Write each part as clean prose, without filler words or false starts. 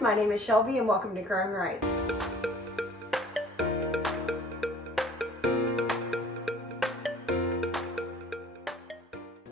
plants, my name is Shelby and welcome to GrownWright.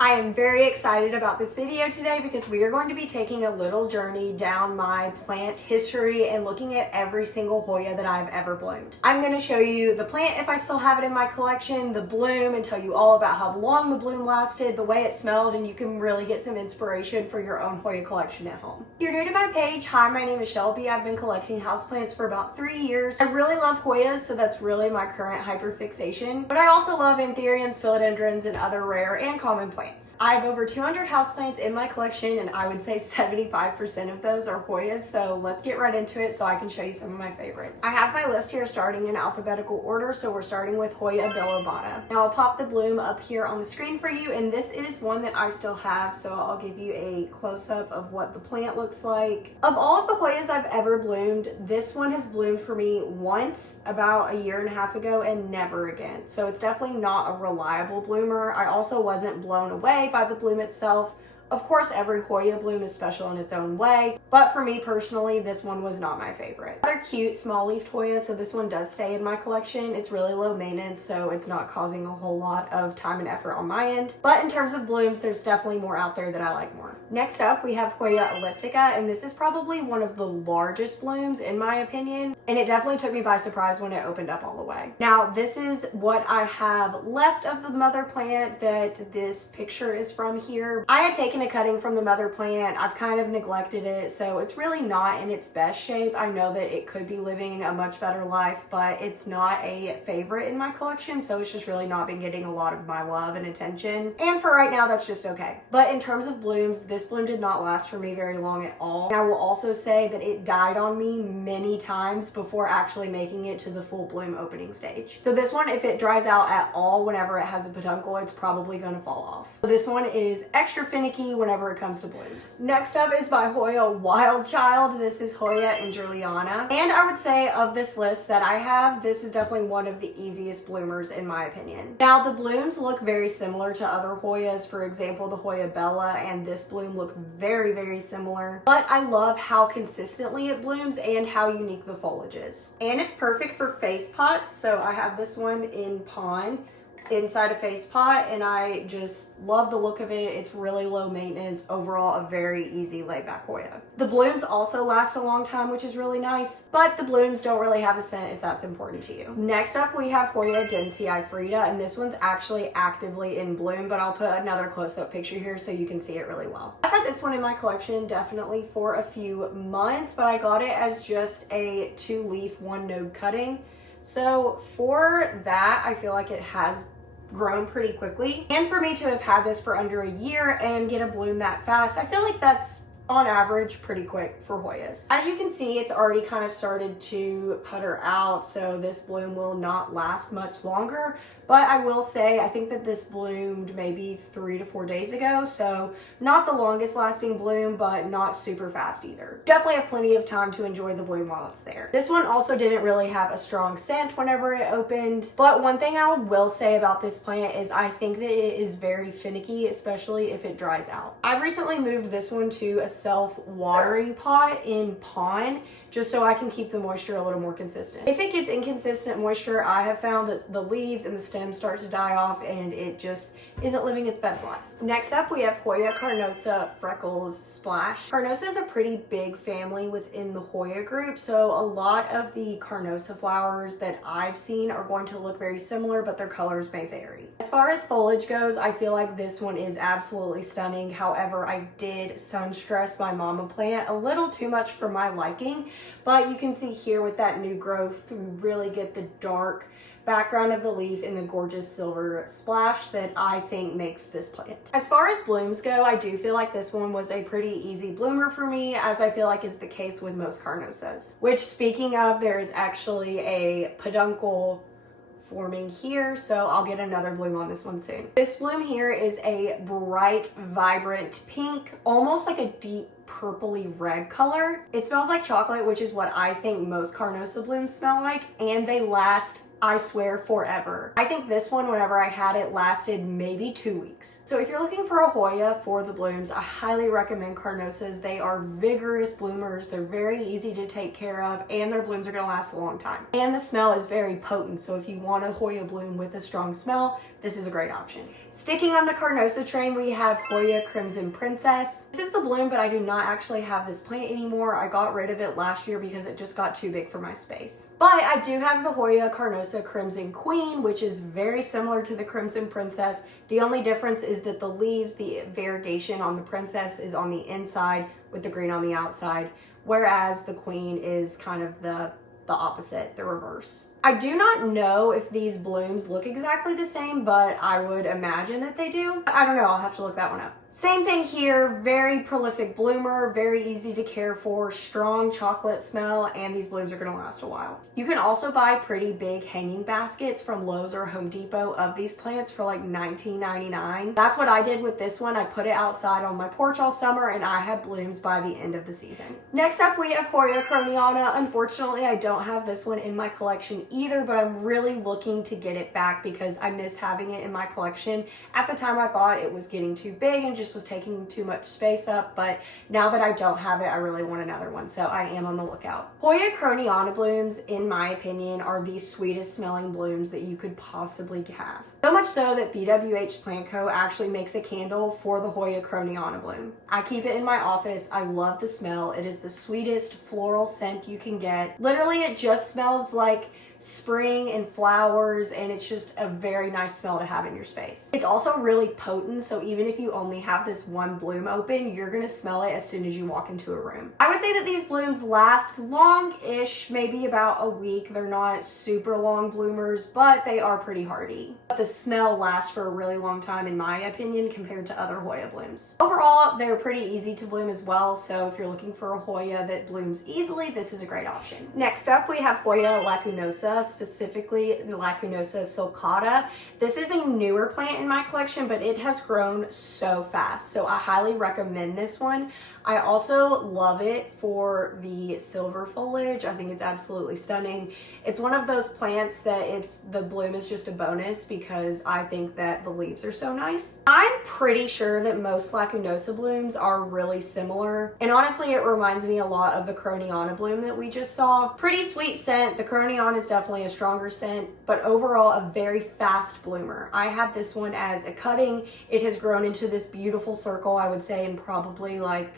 I am very excited about this video today because we are going to be taking a little journey down my plant history and looking at every single Hoya that I've ever bloomed. I'm going to show you the plant if I still have it in my collection, the bloom, and tell you all about how long the bloom lasted, the way it smelled, and you can really get some inspiration for your own Hoya collection at home. If you're new to my page, hi, my name is Shelby. I've been collecting houseplants for about 3 years. I really love Hoyas, so that's really my current hyperfixation, but I also love anthuriums, philodendrons, and other rare and common plants. I have over 200 houseplants in my collection, and I would say 75% of those are Hoyas, so let's get right into it so I can show you some of my favorites. I have my list here starting in alphabetical order, so we're starting with Hoya Bilobata. Now I'll pop the bloom up here on the screen for you, and this is one that I still have, so I'll give you a close-up of what the plant looks like. Of all of the Hoyas I've ever bloomed, this one has bloomed for me once about a year and a half ago and never again, so it's definitely not a reliable bloomer. I also wasn't blown away by the bloom itself. Of course, every Hoya bloom is special in its own way, but for me personally, this one was not my favorite. They're cute, small-leafed Hoya, so this one does stay in my collection. It's really low maintenance, so it's not causing a whole lot of time and effort on my end. But in terms of blooms, there's definitely more out there that I like more. Next up, we have Hoya Elliptica, and this is probably one of the largest blooms in my opinion, and it definitely took me by surprise when it opened up all the way. Now, this is what I have left of the mother plant that this picture is from here. I had taken a cutting from the mother plant. I've kind of neglected it, so it's really not in its best shape. I know that it could be living a much better life, but it's not a favorite in my collection, so it's just really not been getting a lot of my love and attention. And for right now, that's just okay. But in terms of blooms, this bloom did not last for me very long at all. And I will also say that it died on me many times before actually making it to the full bloom opening stage. So this one, if it dries out at all whenever it has a peduncle, it's probably going to fall off. So this one is extra finicky whenever it comes to blooms. Next up is by Hoya Wild Child. This is Hoya Engerliana. And I would say of this list that I have, this is definitely one of the easiest bloomers in my opinion. Now the blooms look very similar to other Hoyas. For example, the Hoya Bella and this bloom look very, very similar. But I love how consistently it blooms and how unique the foliage is. And it's perfect for face pots. So I have this one in pond inside a face pot, and I just love the look of it. It's really low maintenance. Overall, a very easy layback Hoya. The blooms also last a long time, which is really nice, but the blooms don't really have a scent if that's important to you. Next up, we have Hoya Dennisii Friday, and this one's actually actively in bloom, but I'll put another close-up picture here so you can see it really well. I've had this one in my collection definitely for a few months, but I got it as just a 2-leaf 1-node cutting. So for that, I feel like it has grown pretty quickly. And for me to have had this for under a year and get a bloom that fast, I feel like that's on average pretty quick for Hoyas. As you can see, it's already kind of started to putter out, so this bloom will not last much longer. But I will say, I think that this bloomed maybe 3 to 4 days ago, so not the longest lasting bloom, but not super fast either. Definitely have plenty of time to enjoy the bloom while it's there. This one also didn't really have a strong scent whenever it opened, but one thing I will say about this plant is I think that it is very finicky, especially if it dries out. I've recently moved this one to a self-watering pot in pond, just so I can keep the moisture a little more consistent. If it gets inconsistent moisture, I have found that the leaves and the stems start to die off and it just isn't living its best life. Next up, we have Hoya Carnosa Freckles Splash. Carnosa is a pretty big family within the Hoya group, so a lot of the Carnosa flowers that I've seen are going to look very similar, but their colors may vary. As far as foliage goes, I feel like this one is absolutely stunning. However, I did sun stress my mama plant a little too much for my liking, but you can see here with that new growth, we really get the dark background of the leaf and the gorgeous silver splash that I think makes this plant. As far as blooms go, I do feel like this one was a pretty easy bloomer for me, as I feel like is the case with most Carnosas. Which, speaking of, there's actually a peduncle forming here, so I'll get another bloom on this one soon. This bloom here is a bright, vibrant pink, almost like a deep purpley red color. It smells like chocolate, which is what I think most Carnosa blooms smell like, and they last I swear, forever. I think this one, whenever I had it, lasted maybe 2 weeks. So if you're looking for a Hoya for the blooms, I highly recommend Carnosas. They are vigorous bloomers. They're very easy to take care of, and their blooms are gonna last a long time. And the smell is very potent, so if you want a Hoya bloom with a strong smell, this is a great option. Sticking on the Carnosa train, we have Hoya Crimson Princess. This is the bloom, but I do not actually have this plant anymore. I got rid of it last year because it just got too big for my space. But I do have the Hoya Carnosa Crimson Queen, which is very similar to the Crimson Princess. The only difference is that the leaves, the variegation on the Princess is on the inside with the green on the outside, whereas the Queen is kind of the opposite, the reverse. I do not know if these blooms look exactly the same, but I would imagine that they do. I don't know, I'll have to look that one up. Same thing here, very prolific bloomer, very easy to care for, strong chocolate smell, and these blooms are gonna last a while. You can also buy pretty big hanging baskets from Lowe's or Home Depot of these plants for like $19.99. That's what I did with this one. I put it outside on my porch all summer and I had blooms by the end of the season. Next up, we have Hoya Krohniana. Unfortunately, I don't have this one in my collection either, but I'm really looking to get it back because I miss having it in my collection. At the time, I thought it was getting too big and just was taking too much space up, but now that I don't have it, I really want another one, so I am on the lookout. Hoya Krohniana blooms, in my opinion, are the sweetest smelling blooms that you could possibly have. So much so that BWH Plant Co actually makes a candle for the Hoya Krohniana bloom. I keep it in my office. I love the smell. It is the sweetest floral scent you can get. Literally, it just smells like spring and flowers, and it's just a very nice smell to have in your space. It's also really potent, so even if you only have this one bloom open, you're gonna smell it as soon as you walk into a room. I would say that these blooms last long-ish, maybe about a week. They're not super long bloomers, but they are pretty hardy. But the smell lasts for a really long time, in my opinion, compared to other Hoya blooms. Overall, they're pretty easy to bloom as well, so if you're looking for a Hoya that blooms easily, this is a great option. Next up, we have Hoya Lacunosa, specifically Lacunosa sulcata. This is a newer plant in my collection, but it has grown so fast, so I highly recommend this one. I also love it for the silver foliage. I think it's absolutely stunning. It's one of those plants that the bloom is just a bonus because I think that the leaves are so nice. I'm pretty sure that most Lacunosa blooms are really similar, and honestly it reminds me a lot of the Krohniana bloom that we just saw. Pretty sweet scent. The Krohniana is definitely a stronger scent, but overall a very fast bloomer. I had this one as a cutting. It has grown into this beautiful circle, I would say, in probably like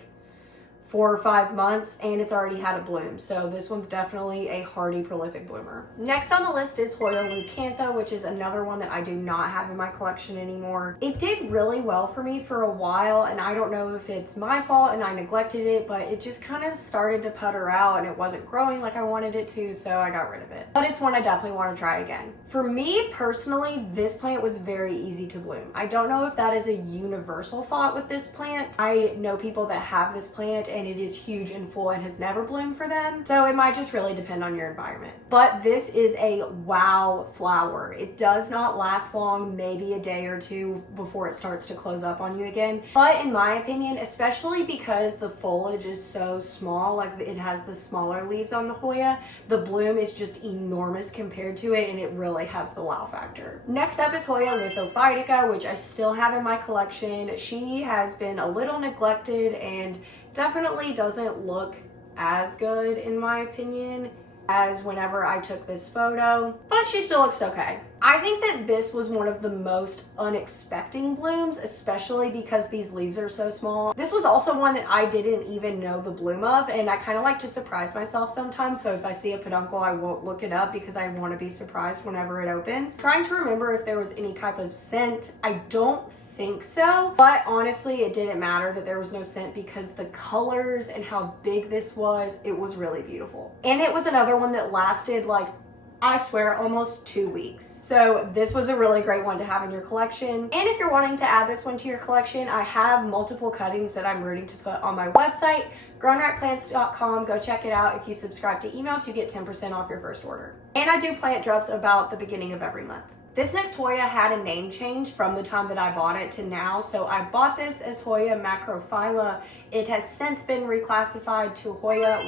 4 or 5 months, and it's already had a bloom. So this one's definitely a hardy, prolific bloomer. Next on the list is Hoya Leucantha, which is another one that I do not have in my collection anymore. It did really well for me for a while, and I don't know if it's my fault and I neglected it, but it just kind of started to putter out and it wasn't growing like I wanted it to, so I got rid of it. But it's one I definitely want to try again. For me personally, this plant was very easy to bloom. I don't know if that is a universal thought with this plant. I know people that have this plant and it is huge and full and has never bloomed for them, so it might just really depend on your environment. But this is a wow flower. It does not last long, maybe a day or two before it starts to close up on you again. But in my opinion, especially because the foliage is so small, like it has the smaller leaves on the Hoya, the bloom is just enormous compared to it, and it really has the wow factor. Next up is Hoya Lithophytica, which I still have in my collection. She has been a little neglected and definitely doesn't look as good, in my opinion, as whenever I took this photo, but she still looks okay. I think that this was one of the most unexpected blooms, especially because these leaves are so small. This was also one that I didn't even know the bloom of, and I kind of like to surprise myself sometimes, so if I see a peduncle, I won't look it up because I want to be surprised whenever it opens. Trying to remember if there was any type of scent. I don't think so, but honestly it didn't matter that there was no scent because the colors and how big this was, it was really beautiful. And it was another one that lasted, like, I swear, almost 2 weeks. So this was a really great one to have in your collection. And if you're wanting to add this one to your collection, I have multiple cuttings that I'm ready to put on my website, GrownWrightPlants.com. Go check it out. If you subscribe to emails, you get 10% off your first order. And I do plant drops about the beginning of every month. This next Hoya had a name change from the time that I bought it to now. So I bought this as Hoya macrophylla. It has since been reclassified to Hoya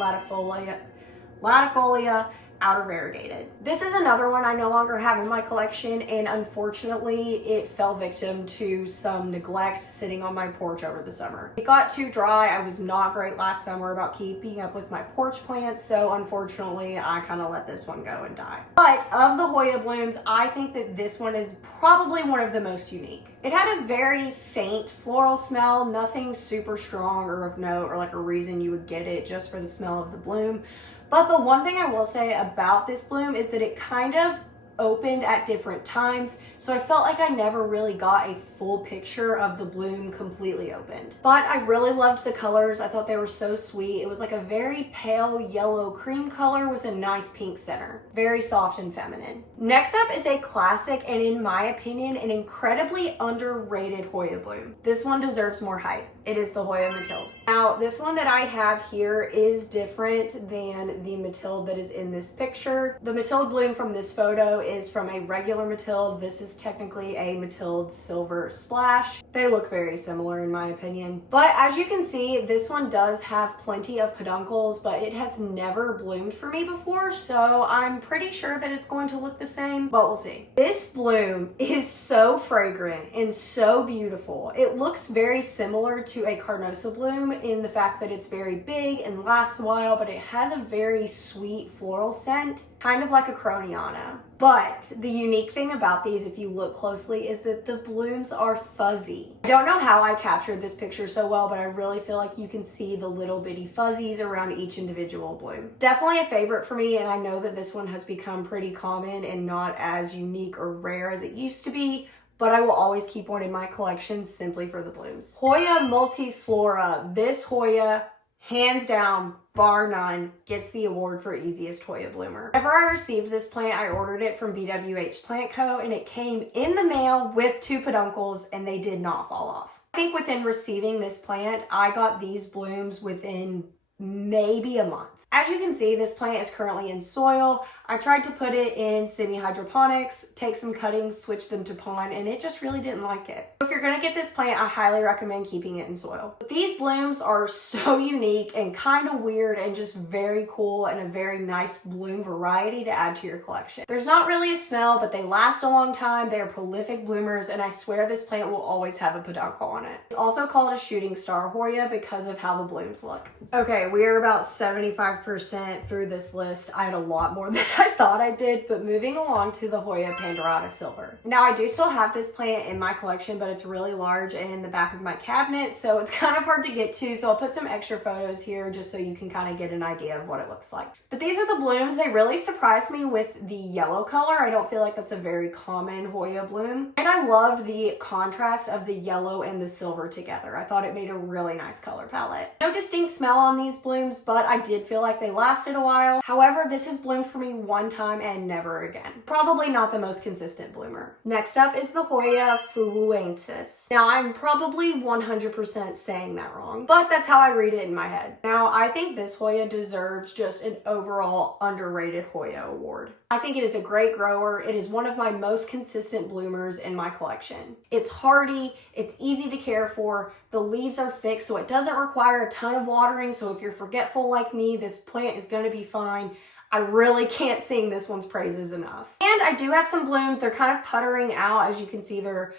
latifolia Outer Variegated. This is another one I no longer have in my collection, and unfortunately it fell victim to some neglect sitting on my porch over the summer. It got too dry. I was not great last summer about keeping up with my porch plants, so unfortunately I kind of let this one go and die. But of the Hoya blooms, I think that this one is probably one of the most unique. It had a very faint floral smell, nothing super strong or of note or like a reason you would get it just for the smell of the bloom. But the one thing I will say about this bloom is that it kind of opened at different times, so I felt like I never really got a full picture of the bloom completely opened. But I really loved the colors. I thought they were so sweet. It was like a very pale yellow cream color with a nice pink center. Very soft and feminine. Next up is a classic and, in my opinion, an incredibly underrated Hoya bloom. This one deserves more hype. It is the Hoya Mathilde. Now, this one that I have here is different than the Mathilde that is in this picture. The Mathilde bloom from this photo is from a regular Mathilde. This is technically a Mathilde Silver Splash. They look very similar in my opinion. But as you can see, this one does have plenty of peduncles, but it has never bloomed for me before, so I'm pretty sure that it's going to look the same, but we'll see. This bloom is so fragrant and so beautiful. It looks very similar to a Carnosa bloom in the fact that it's very big and lasts a while, but it has a very sweet floral scent, kind of like a Krohniana. But the unique thing about these, if you look closely, is that the blooms are fuzzy. I don't know how I captured this picture so well, but I really feel like you can see the little bitty fuzzies around each individual bloom. Definitely a favorite for me, and I know that this one has become pretty common and not as unique or rare as it used to be, but I will always keep one in my collection simply for the blooms. Hoya Multiflora. This Hoya, hands down, bar none, gets the award for easiest Hoya bloomer. Whenever I received this plant, I ordered it from BWH Plant Co, and it came in the mail with 2 peduncles and they did not fall off. I think within receiving this plant, I got these blooms within maybe a month. As you can see, this plant is currently in soil. I tried to put it in semi-hydroponics, take some cuttings, switch them to pond, and it just really didn't like it. If you're gonna get this plant, I highly recommend keeping it in soil. But these blooms are so unique and kind of weird and just very cool and a very nice bloom variety to add to your collection. There's not really a smell, but they last a long time. They are prolific bloomers, and I swear this plant will always have a peduncle on it. It's also called a shooting star Hoya because of how the blooms look. Okay, we are about 75% through this list. I had a lot more than I thought I did, but moving along to the Hoya Pandurata Silver. Now, I do still have this plant in my collection, but it's really large and in the back of my cabinet, so it's kind of hard to get to, so I'll put some extra photos here just so you can kind of get an idea of what it looks like. But these are the blooms. They really surprised me with the yellow color. I don't feel like that's a very common Hoya bloom. And I loved the contrast of the yellow and the silver together. I thought it made a really nice color palette. No distinct smell on these blooms, but I did feel like they lasted a while. However, this has bloomed for me one time and never again. Probably not the most consistent bloomer. Next up is the Hoya Phuwuaensis. Now, I'm probably 100% saying that wrong, but that's how I read it in my head. Now, I think this Hoya deserves just an overall underrated Hoya award. I think it is a great grower. It is one of my most consistent bloomers in my collection. It's hardy, it's easy to care for, the leaves are thick, so it doesn't require a ton of watering, so if you're forgetful like me, this plant is gonna be fine. I really can't sing this one's praises enough. And I do have some blooms. They're kind of puttering out. As you can see, they're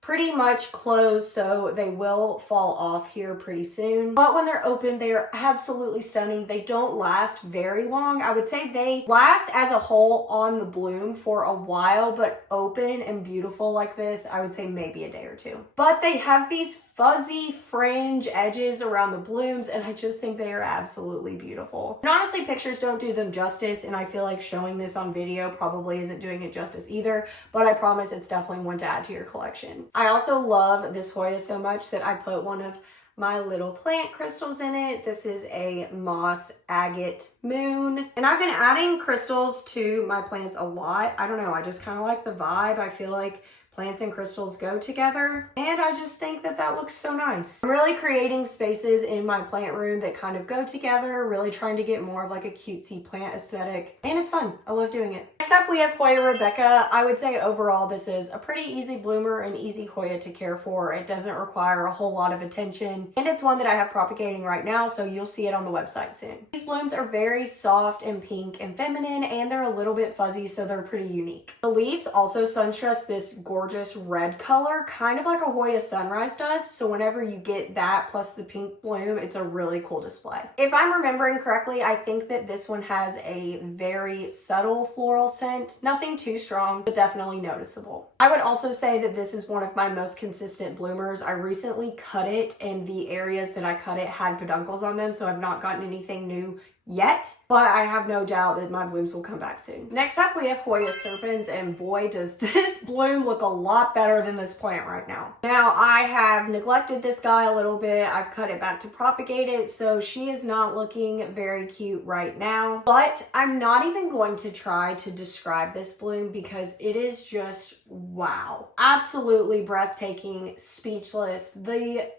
pretty much closed, so they will fall off here pretty soon. But when they're open, they are absolutely stunning. They don't last very long. I would say they last as a whole on the bloom for a while, but open and beautiful like this, I would say maybe a day or two. But they have these fuzzy fringe edges around the blooms, and I just think they are absolutely beautiful. And honestly, pictures don't do them justice, and I feel like showing this on video probably isn't doing it justice either, but I promise it's definitely one to add to your collection. I also love this Hoya so much that I put one of my little plant crystals in it. This is a moss agate moon, and I've been adding crystals to my plants a lot. I don't know, I just kind of like the vibe. I feel like plants and crystals go together, and I just think that that looks so nice. I'm really creating spaces in my plant room that kind of go together, really trying to get more of like a cutesy plant aesthetic, and it's fun. I love doing it. Next up, we have Hoya Rebecca. I would say overall this is a pretty easy bloomer and easy Hoya to care for. It doesn't require a whole lot of attention, and it's one that I have propagating right now, so you'll see it on the website soon. These blooms are very soft and pink and feminine, and they're a little bit fuzzy, so they're pretty unique. The leaves also sunstress this gorgeous red color, kind of like a Hoya Sunrise does, so whenever you get that plus the pink bloom, it's a really cool display. If I'm remembering correctly, I think that this one has a very subtle floral scent, nothing too strong, but definitely noticeable. I would also say that this is one of my most consistent bloomers. I recently cut it, and the areas that I cut it had peduncles on them, so I've not gotten anything new yet, but I have no doubt that my blooms will come back soon. Next up, we have Hoya Serpens, and boy, does this bloom look a lot better than this plant right now. Now, I have neglected this guy a little bit. I've cut it back to propagate it, so she is not looking very cute right now, but I'm not even going to try to describe this bloom because it is just wow. Absolutely breathtaking, speechless. The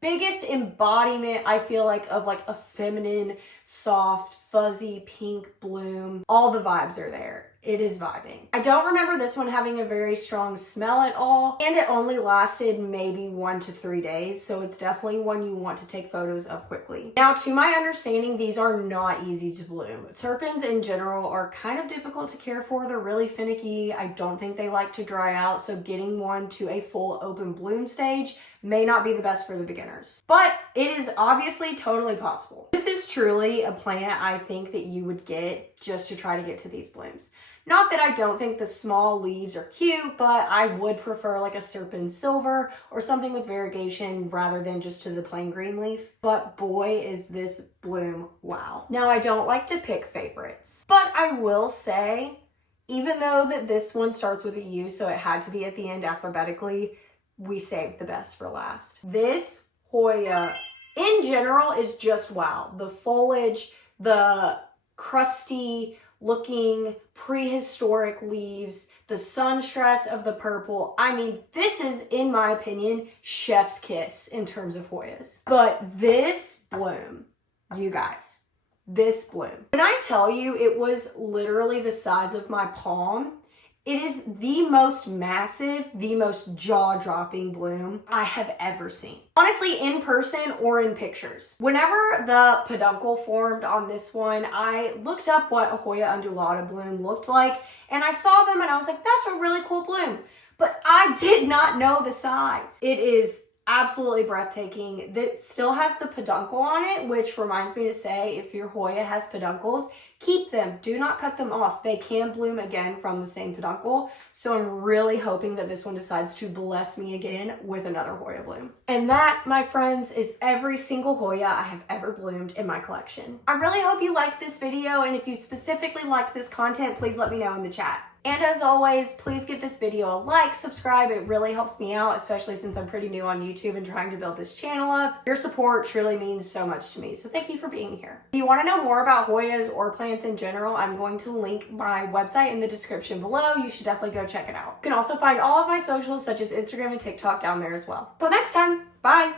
biggest embodiment, I feel like, of like a feminine, soft, fuzzy pink bloom. All the vibes are there. It is vibing. I don't remember this one having a very strong smell at all, and it only lasted maybe 1 to 3 days, so it's definitely one you want to take photos of quickly. Now, to my understanding, these are not easy to bloom. Serpens in general are kind of difficult to care for. They're really finicky. I don't think they like to dry out, so getting one to a full open bloom stage may not be the best for the beginners, but it is obviously totally possible. This is truly a plant I think that you would get just to try to get to these blooms. Not that I don't think the small leaves are cute, but I would prefer like a Serpens Silver or something with variegation rather than just to the plain green leaf. But boy, is this bloom wow. Now, I don't like to pick favorites, but I will say, even though that this one starts with a U, so it had to be at the end alphabetically, we saved the best for last. This Hoya in general is just wow. The foliage, the crusty looking prehistoric leaves, the sunstress of the purple. I mean, this is, in my opinion, chef's kiss in terms of Hoyas. But this bloom, you guys, this bloom. When I tell you it was literally the size of my palm, it is the most massive, the most jaw-dropping bloom I have ever seen. Honestly, in person or in pictures. Whenever the peduncle formed on this one, I looked up what a Hoya Undulata bloom looked like, and I saw them and I was like, that's a really cool bloom. But I did not know the size. It is absolutely breathtaking. That still has the peduncle on it, which reminds me to say, if your Hoya has peduncles, keep them. Do not cut them off. They can bloom again from the same peduncle. So I'm really hoping that this one decides to bless me again with another Hoya bloom. And that, my friends, is every single Hoya I have ever bloomed in my collection. I really hope you liked this video, and if you specifically liked this content, please let me know in the chat. And as always, please give this video a like, subscribe. It really helps me out, especially since I'm pretty new on YouTube and trying to build this channel up. Your support truly means so much to me, so thank you for being here. If you want to know more about Hoyas or plants in general, I'm going to link my website in the description below. You should definitely go check it out. You can also find all of my socials such as Instagram and TikTok down there as well. Till next time, bye!